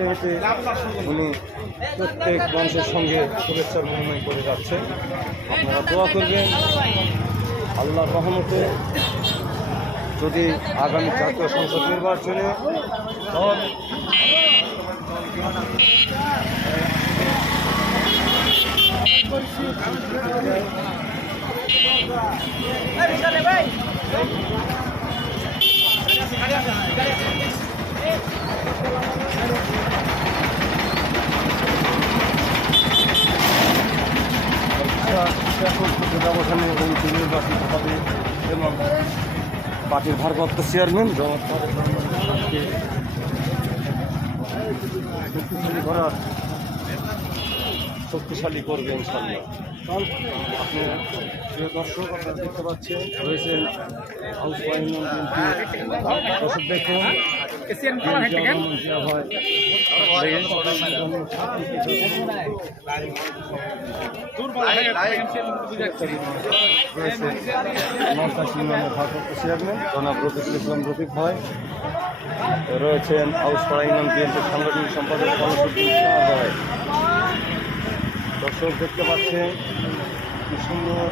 হেঁটে উনি প্রত্যেক মানুষের সঙ্গে শুভেচ্ছার বিনিময় করে যাচ্ছেন। আপনারা দোয়া করবেন। আল্লাহর রহমতে যদি আগামী জাতীয় সংসদ নির্বাচনে দল এবং পার্টির ভারপ্রাপ্ত চেয়ারম্যান শক্তিশালী করার শক্তিশালী করবে ইনশাল্লাহ আপনি দর্শক, আপনারা দেখতে পাচ্ছেন, রয়েছেন হাউস দেখুন জনাব ইসলাম রফিক ভাই রয়েছেন আউসপাড়া ইউনিয়ন বিএনপির সাংগঠনিক সম্পাদক ভাই দর্শক দেখতে পাচ্ছেন কি সুন্দর